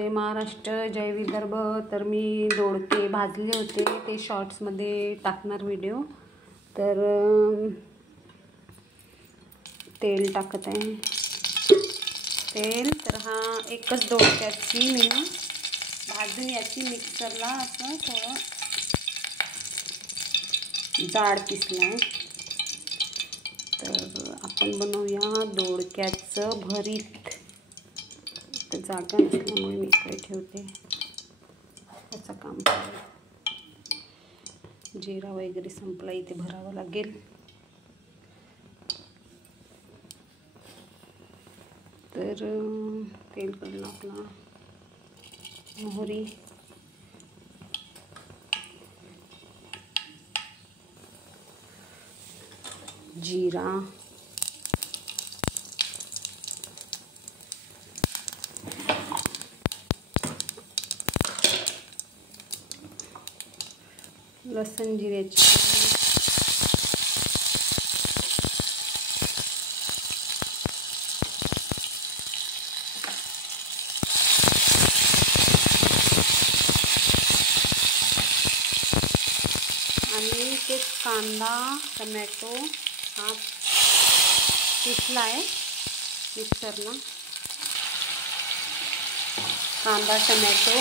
जय महाराष्ट्र, जय विदर्भ. तर मी दोडके भाजले होते, ते शॉर्ट्समध्ये टाकणार व्हिडिओ. तर तेल टाकत आहे. तेल तर हा एकच दोडक्याची मी भाजून याची मिक्सरला असं थोडं जाड पिसलं आहे. तर आपण बनवूया दोडक्याचं भरीत. तर जागा नसल्यामुळे मी इकडे ठेवते. त्याचं काम जिरा वगैरे संपला, इथे भरावं लागेल. तर तेल कडला आपला मोहरी, जीरा, लसूण जिऱ्याची आणि ते कांदा टमॅटो हा पिसला आहे मिक्सरला. कांदा टमॅटो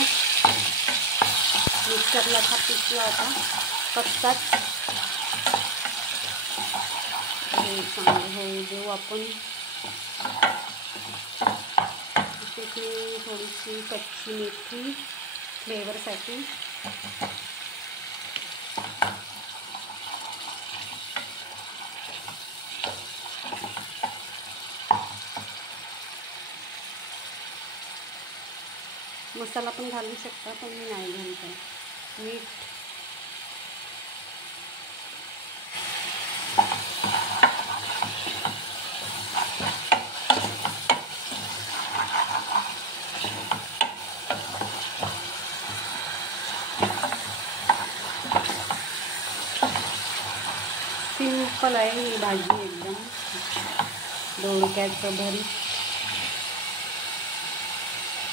मिक्सरला हा पिसला होता कच्चाच. हे चांगलं होऊ देऊ आपण. तिथे थोडीशी कच्ची मेथी फ्लेवरसाठी. मसाला पण घालू शकता, पण मी नाही घालत आहे. मीठ, सिंपल आहे ही भाजी एकदम. दोडक्याचं भरीत.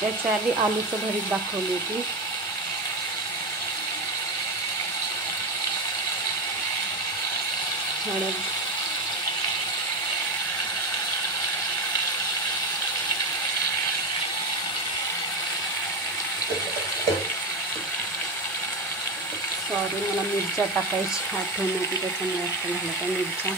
त्याच्या आधी आलूचं भरीत दाखवली होती. हळद, सॉरी मला मिरच्या टाकायची आठवण होती, त्याच्यामुळे असं झालं का मिरच्या.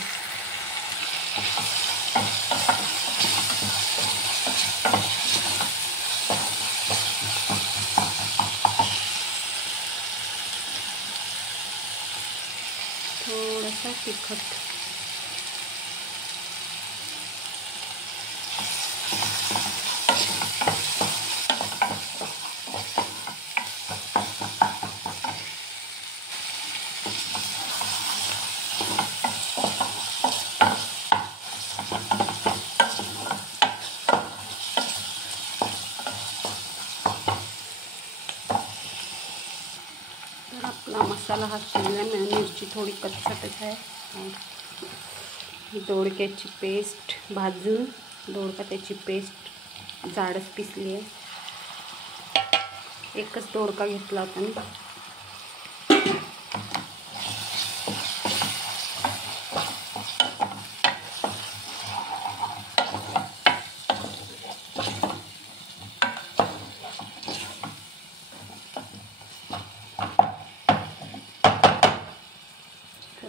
थोडासा तिखट, आपला मसाला हा शिजला. मिरची थोडी कच्चटच आहे. दोडक्याची पेस्ट भाजून, दोडका त्याची पेस्ट जाडच पिसली आहे. एकच दोडका घेतला होता मी.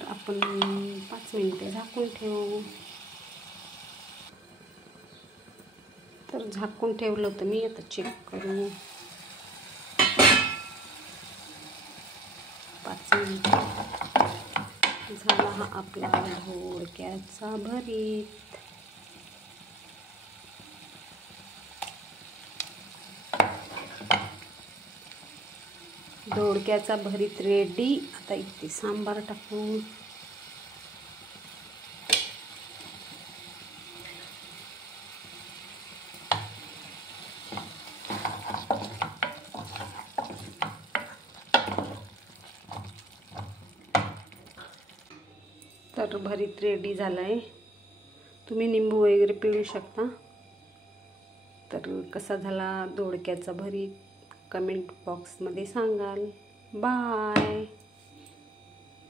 आपण 5 मिनिटे झाकून ठेवू. तर झाकून ठेवलं होतं मी, आता चेक करू. 5 मिनिटे झाला हा आपला दोडक्याचा भरीत. दोडक्याचा भरीत रेडी. आता इथे सांबार टाकू. तर भरीत रेडी झालं आहे. तुम्ही निंबू वगैरे पिळू शकता. तर कसा झाला दोडक्याचा भरीत कमेंट बॉक्समध्ये सांगाल. बाय.